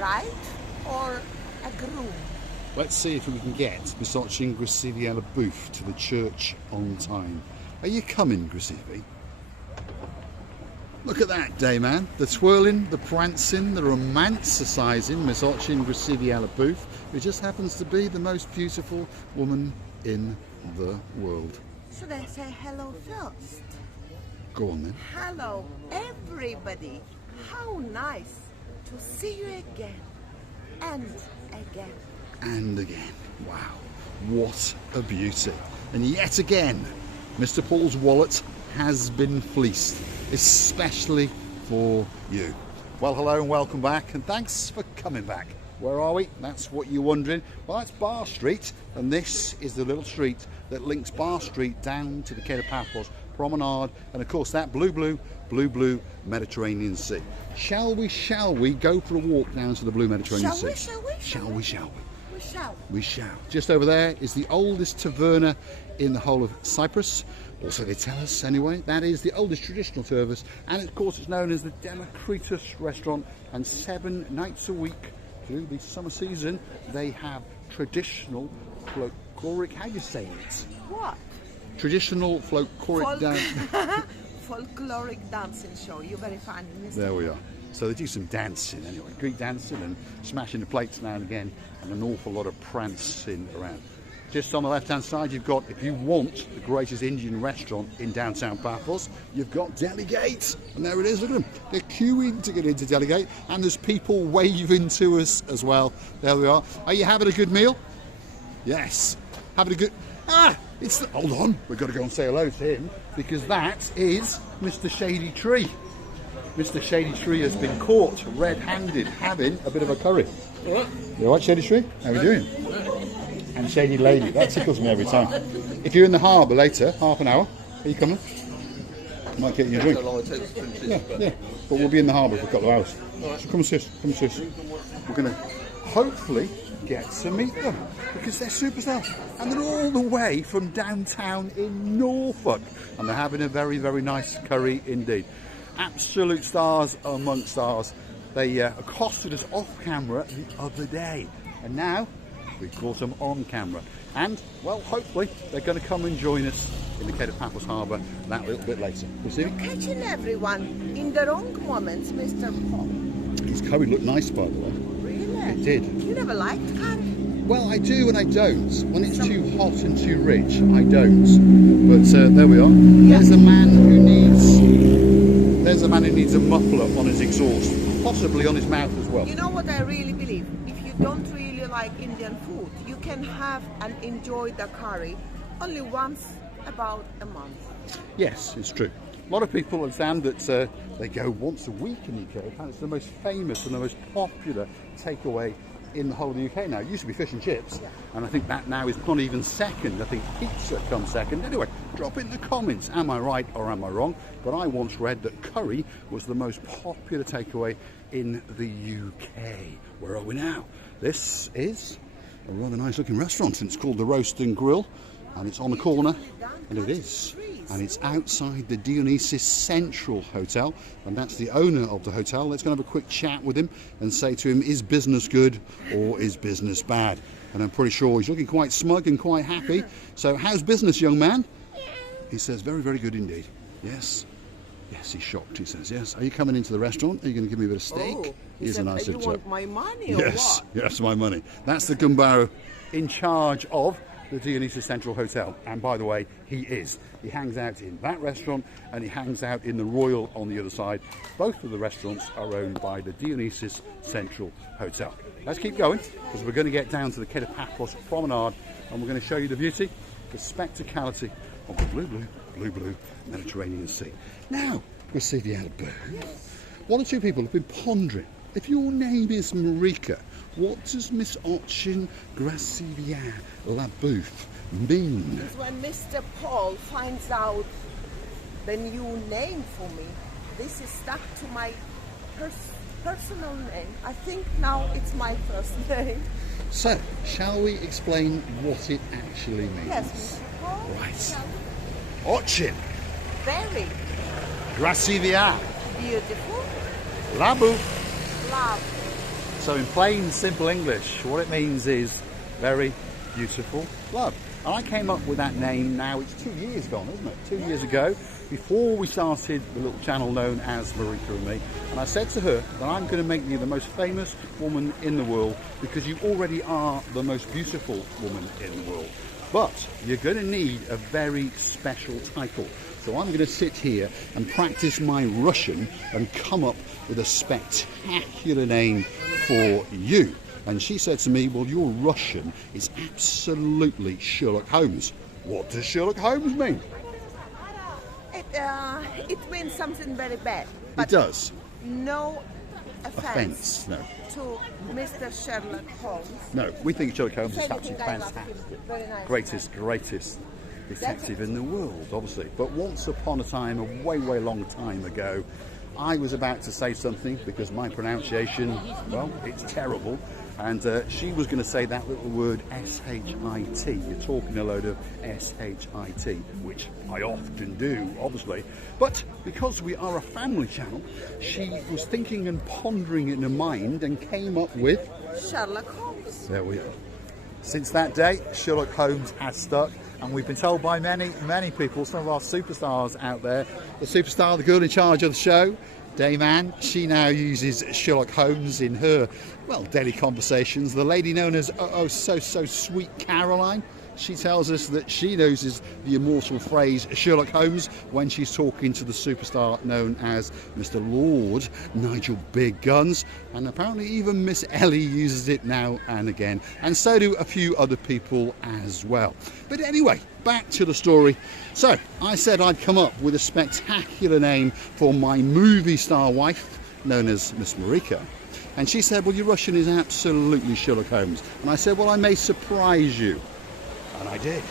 bride or a groom? Let's see if we can get Misocin Grasivi La Bouffe to the church on time. Are you coming, Grasivi? Look at that day, man. The twirling, the prancing, the romanticising Misocin Grasivi La Bouffe, who just happens to be the most beautiful woman in the world. Should I say hello first? Go on then. Hello, everybody. How nice to see you again and again. And again. Wow, what a beauty. And yet again, Mr. Paul's wallet has been fleeced, especially for you. Well, hello and welcome back, and thanks for coming back. Where are we? That's what you're wondering. Well, that's Bar Street, and this is the little street that links Bar Street down to the Kato Paphos Promenade, and of course that blue Mediterranean Sea. Shall we go for a walk down to the blue Mediterranean Sea? Shall we? We shall. Just over there is the oldest taverna in the whole of Cyprus. Also, they tell us anyway, that is the oldest traditional service, and of course it's known as the Democritus restaurant, and 7 nights a week through the summer season they have traditional folkloric, how do you say it? What? Traditional folkloric dance. Folkloric dancing show. You're very funny, Mr. There we are. So they do some dancing anyway, Greek dancing and smashing the plates now and again, and an awful lot of prancing around. Just on the left-hand side, you've got, if you want the greatest Indian restaurant in downtown Paphos, you've got Delegate. And there it is, look at them. They're queuing to get into Delegate, and there's people waving to us as well. There we are. Are you having a good meal? Yes. Having a good... hold on. We've got to go and say hello to him, because that is Mr. Shady Tree. Mr. Shady Tree has been caught red-handed having a bit of a curry. You all right, Shady Tree? How are we doing? And Shady Lady, that tickles me every time. If you're in the harbour later, half an hour, are you coming? Might get you a drink. Yeah. But we'll be in the harbour for a couple of hours. So come and see us. We're going to hopefully get to meet them, because they're superstars. And they're all the way from downtown in Norfolk. And they're having a very, very nice curry indeed. Absolute stars amongst stars. They accosted us off camera the other day, and now we've caught them on camera. And, well, hopefully they're going to come and join us in the Kato Paphos harbour that little bit later. You see? You're catching everyone in the wrong moments, Mr. Paul. His curry looked nice, by the way. Really? It did. You never liked curry? Well, I do and I don't. When it's too hot and too rich, I don't. But there we are. Yeah. There's a man who needs a muffler on his exhaust, possibly on his mouth as well. You know what I really believe? If you don't really like Indian food, you can have and enjoy the curry only once about a month. Yes, it's true. A lot of people understand that they go once a week in the UK, and it's the most famous and the most popular takeaway in the whole of the UK now. It used to be fish and chips, and I think that now is not even second. I think pizza comes second. Anyway, drop in the comments, am I right or am I wrong? But I once read that curry was the most popular takeaway in the UK. Where are we now? This is a rather nice looking restaurant, and it's called the Roast and Grill, and it's on the corner, and it is. And it's outside the Dionysus Central Hotel, and that's the owner of the hotel. Let's go and have a quick chat with him and say to him, is business good or is business bad? And I'm pretty sure he's looking quite smug and quite happy. So how's business, young man? He says, very, very good indeed. Yes. Yes, he's shocked, he says. Yes. Are you coming into the restaurant? Are you going to give me a bit of steak? Oh, Here's a nice little want my money or yes, what? Yes, my money. That's the Gumbaro in charge of the Dionysus Central Hotel, and by the way, he is. He hangs out in that restaurant and he hangs out in the Royal on the other side. Both of the restaurants are owned by the Dionysus Central Hotel. Let's keep going, because we're going to get down to the Kato Paphos Promenade, and we're going to show you the beauty, the spectacality of the blue Mediterranean Sea. Now, Grasivi La Bouffe. One or two people have been pondering, if your name is Marika, what does Misocin Grasivi La Bouffe mean? It's when Mr. Paul finds out the new name for me. This is stuck to my personal name. I think now it's my first name. So, shall we explain what it actually means? Yes, Mr. Paul. Right. Ochin. Very Grasivi beautiful. La Bouffe. Love. So in plain, simple English, what it means is very beautiful love. And I came up with that name now, it's 2 years gone, isn't it? 2 years ago, before we started the little channel known as Marika and Me. And I said to her that I'm going to make you the most famous woman in the world because you already are the most beautiful woman in the world. But you're going to need a very special title. So I'm going to sit here and practice my Russian and come up with a spectacular name for you. And she said to me, well, your Russian is absolutely Sherlock Holmes. What does Sherlock Holmes mean? It means something very bad. It does. No offense No. to Mr. Sherlock Holmes. No, we think Sherlock Holmes is Anything absolutely I love fantastic. him. Very nice. Greatest detective in the world, obviously. But once upon a time, a way long time ago, I was about to say something because my pronunciation, well, it's terrible. And she was going to say that little word S-H-I-T. You're talking a load of S-H-I-T, which I often do, obviously. But because we are a family channel, she was thinking and pondering in her mind and came up with Sherlock Holmes. There we are. Since that day, Sherlock Holmes has stuck. And we've been told by many people, some of our superstars out there, the superstar, the girl in charge of the show, Dame Anne, she now uses Sherlock Holmes in her, well, daily conversations. The lady known as so sweet Caroline, she tells us that she knows the immortal phrase Sherlock Holmes when she's talking to the superstar known as Mr. Lord Nigel Big Guns, and apparently even Miss Ellie uses it now and again, and so do a few other people as well. But anyway, back to the story. So I said I'd come up with a spectacular name for my movie star wife known as Miss Marika. And she said, well, your Russian is absolutely Sherlock Holmes. And I said, well, I may surprise you. And I did.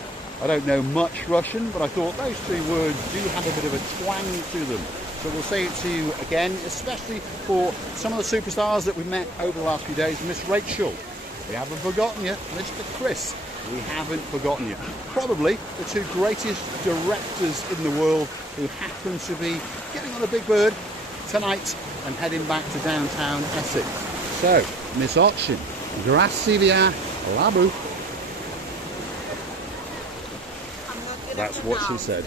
I don't know much Russian, but I thought those two words do have a bit of a twang to them. So we'll say it to you again, especially for some of the superstars that we've met over the last few days. Miss Rachel, we haven't forgotten you. Mr. Chris, we haven't forgotten you. Probably the two greatest directors in the world who happen to be getting on a big bird tonight and heading back to downtown Essex. So, Miss Ochin, Gracilia Labu. That's what she said.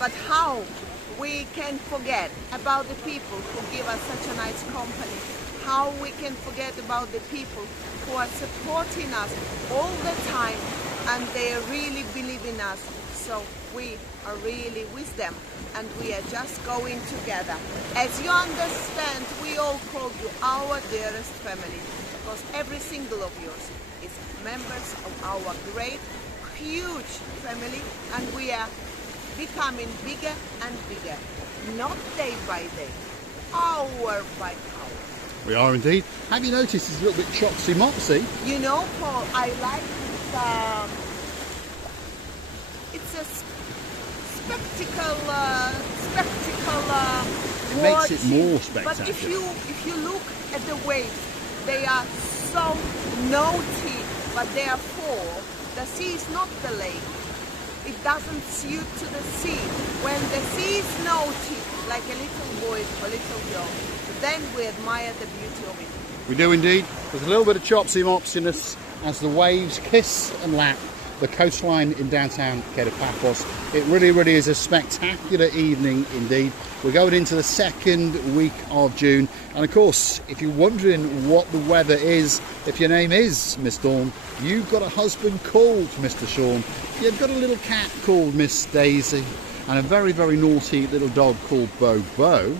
But how we can forget about the people who give us such a nice company? How we can forget about the people who are supporting us all the time and they really believe in us? So we are really with them and we are just going together. As you understand, we all call you our dearest family because every single of yours is members of our great huge family, and we are becoming bigger and bigger, not day by day, hour by hour. We are indeed. Have you noticed it's a little bit chopsy mopsy? You know, Paul, I like it's a spectacle. It makes it more spectacular. But if you look at the waves, they are so naughty, but therefore the sea is not the lake. It doesn't suit to the sea. When the sea is naughty, like a little boy or a little girl, then we admire the beauty of it. We do indeed. There's a little bit of chopsy mopsiness as the waves kiss and lap the coastline in downtown Kato Paphos. It really is a spectacular evening indeed. We're going into the second week of June, and of course, if you're wondering what the weather is, if your name is Miss Dawn, you've got a husband called Mr. Sean, you've got a little cat called Miss Daisy, and a very naughty little dog called Bobo.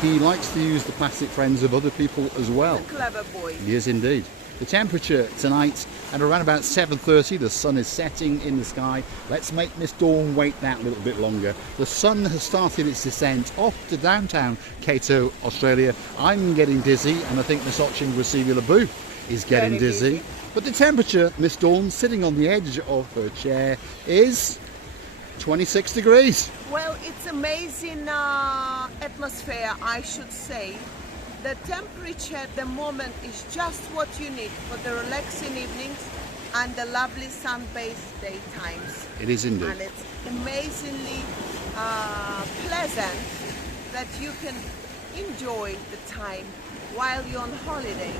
He likes to use the plastic friends of other people as well. A clever boy. He is indeed. The temperature tonight at around about 7:30, the sun is setting in the sky. Let's make Miss Dawn wait that little bit longer. The sun has started its descent off to downtown Kato, Australia. I'm getting dizzy, and I think Miss Ochin Gracilia Labu is getting dizzy. But the temperature, Miss Dawn, sitting on the edge of her chair, is 26 degrees. Well, it's amazing atmosphere, I should say. The temperature at the moment is just what you need for the relaxing evenings and the lovely sun-based daytimes. It is indeed. And it's amazingly pleasant that you can enjoy the time while you're on holiday,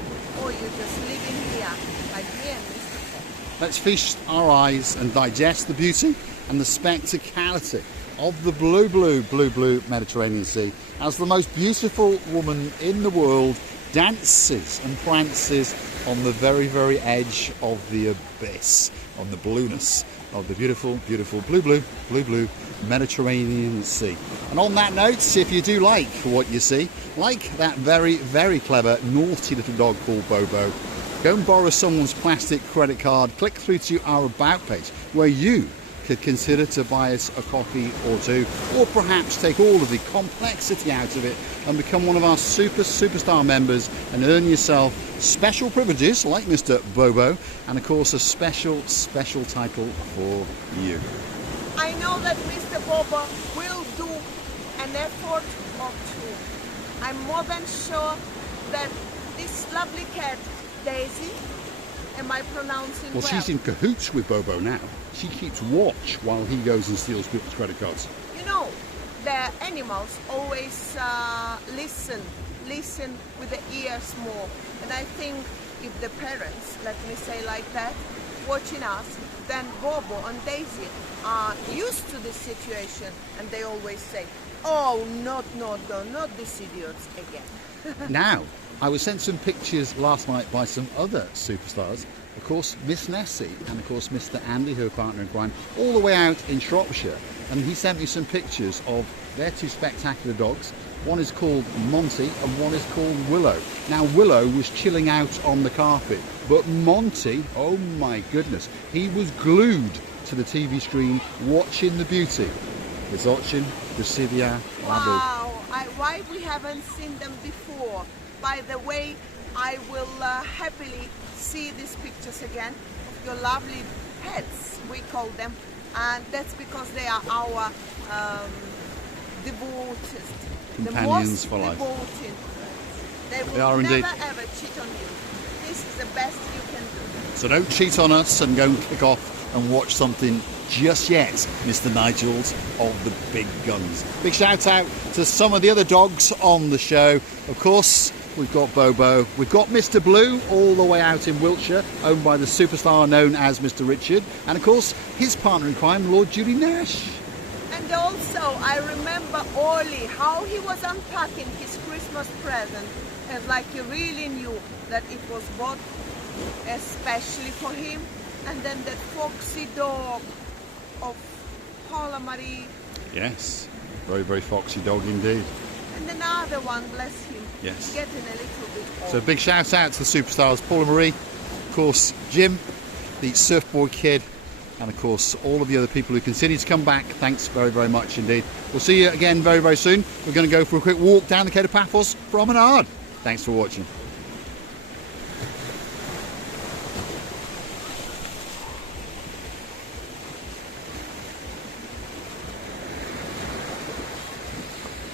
or you're just living here like me and Mr. Paul. Let's feast our eyes and digest the beauty and the spectacality of the blue Mediterranean Sea as the most beautiful woman in the world dances and prances on the very edge of the abyss, on the blueness of the beautiful blue Mediterranean Sea. And on that note, if you do like what you see, like that very clever, naughty little dog called Bobo, go and borrow someone's plastic credit card, click through to our About page, where you could consider to buy us a coffee or two, or perhaps take all of the complexity out of it and become one of our superstar members and earn yourself special privileges like Mr. Bobo, and of course a special title for you. I know that Mr. Bobo will do an effort or two. I'm more than sure that this lovely cat, Daisy, am I pronouncing well? Well, she's in cahoots with Bobo now. She keeps watch while he goes and steals people's credit cards. You know, the animals always listen with the ears more. And I think if the parents, let me say like that, watching us, then Bobo and Daisy are used to this situation, and they always say, oh, not these idiots again. Now, I was sent some pictures last night by some other superstars. Of course, Miss Nessie and of course Mr. Andy, her partner in crime, all the way out in Shropshire. And he sent me some pictures of their two spectacular dogs. One is called Monty and one is called Willow. Now, Willow was chilling out on the carpet, but Monty, oh my goodness, he was glued to the TV screen watching the beauty. Wysoczyn, Brasilia, Wow, why we haven't seen them before? By the way, I will happily see these pictures again of your lovely pets, we call them, and that's because they are our devoted, companions for life. They will are never indeed. Ever cheat on you. This is the best you can do. So don't cheat on us and go and kick off and watch something just yet, Mr. Nigels of the big guns. Big shout out to some of the other dogs on the show. Of course, we've got Bobo, we've got Mr. Blue all the way out in Wiltshire, owned by the superstar known as Mr. Richard, and of course his partner in crime, Lord Judy Nash. And also I remember Ollie, how he was unpacking his Christmas present, and like he really knew that it was bought especially for him. And then that foxy dog of Paula Marie. Yes, very foxy dog indeed. And another one, bless him, Yes. getting a little bit old. So big shout out to the superstars, Paula Marie, of course Jim, the surfboard kid, and of course all of the other people who continue to come back. Thanks very much indeed. We'll see you again very soon. We're going to go for a quick walk down the Kato Paphos Promenade. Thanks for watching.